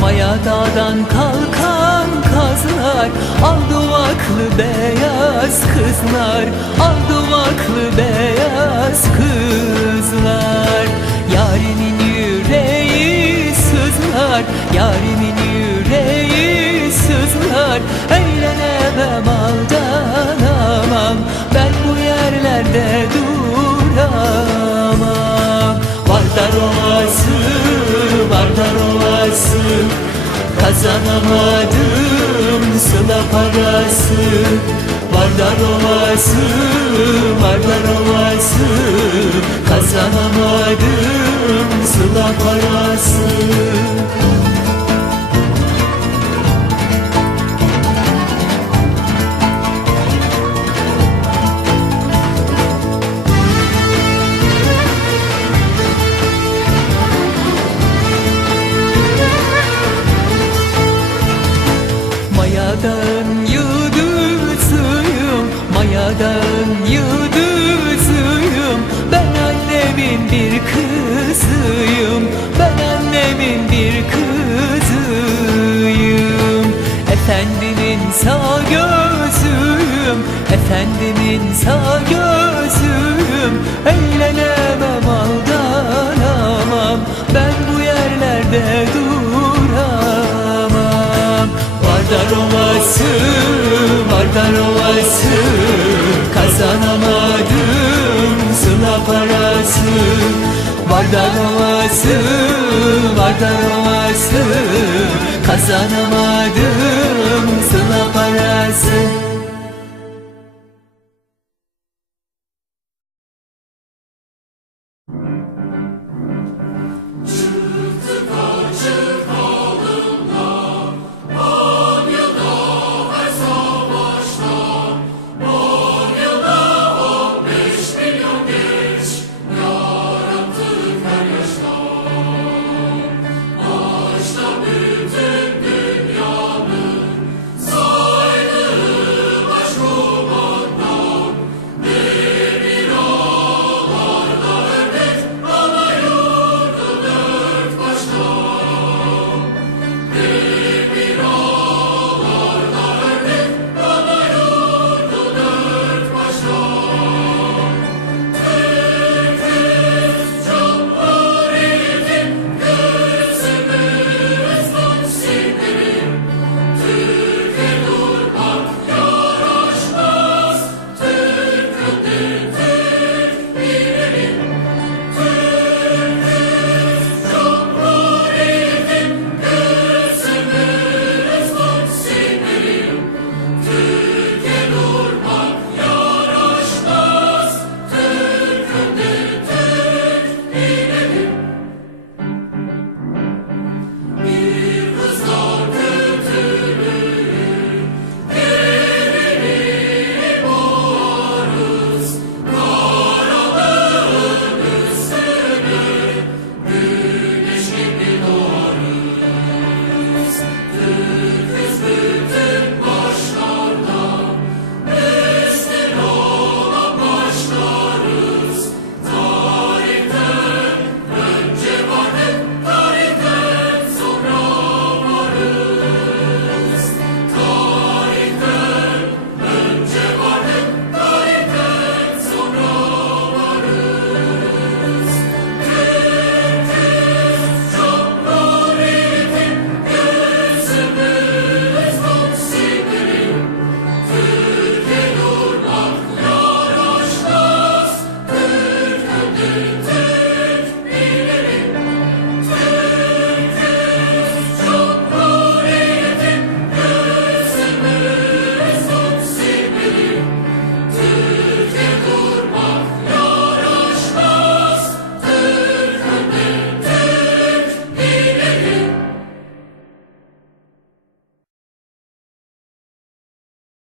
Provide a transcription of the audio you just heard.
Maya dağdan kalkan kazlar Al duvaklı beyaz kızlar Al duvaklı beyaz kızlar. Yarimin yüreği sızlar Yarimin yüreği sızlar. Eğlenemem aldanamam Ben bu yerlerde duramam. Vardar ovası, Vardar ovası Kazanamadım sıla parası Vardar ovası, Vardar ovası. Kazanamadım sıla parası Efendimin sağ gözüyüm Efendimin sağ gözüyüm Eğlenemem aldanamam Ben bu yerlerde duramam. Vardar ovası, Vardar ovası Kazanamadım sıla parası. Vardar ovası, Vardar ovası Kazanamadım sensin